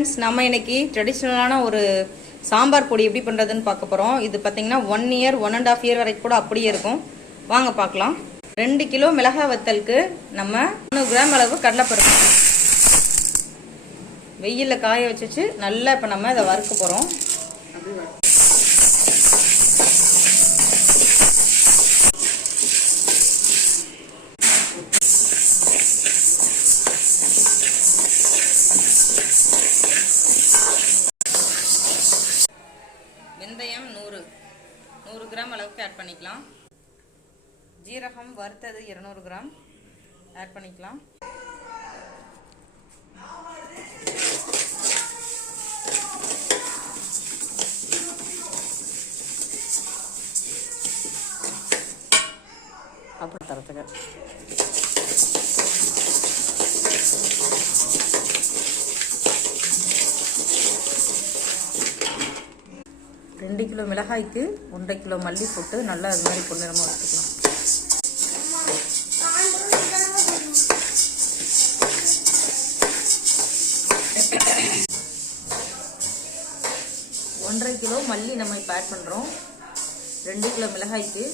Friends, நம்ம இன்னைக்கு ட்ரெடிஷ்னலான ஒரு சாம்பார் பொடி எப்படி பண்ணுறதுன்னு பார்க்க போகிறோம். இது பார்த்தீங்கன்னா 1 இயர் 1.5 இயர் வரைக்கும் கூட அப்படியே இருக்கும். வாங்க பார்க்கலாம். 2 கிலோ மிளகாய் வத்தலுக்கு நம்ம 300 கிராம் அளவு கடலைப்பருப்பு வெயிலில் காய வச்சு நல்லா இப்போ நம்ம இதை வறுக்க போகிறோம். வெந்தயம் 100 கிராம் அளவுக்கு ஆட் பண்ணிக்கலாம். ஜீரகம் வறுத்தது 200 கிராம் ஆட் பண்ணிக்கலாம். அப்புறம் தரத்துக்கு 2 கிலோ மிளகாய்க்கு 1.5 கிலோ மல்லி போட்டு நல்லா அது மாதிரி பொன்னிறமாக வச்சுக்கலாம். ஒன்றரை கிலோ மல்லி நம்ம இப்போ ஆட் பண்ணுறோம். 2 கிலோ மிளகாய்க்கு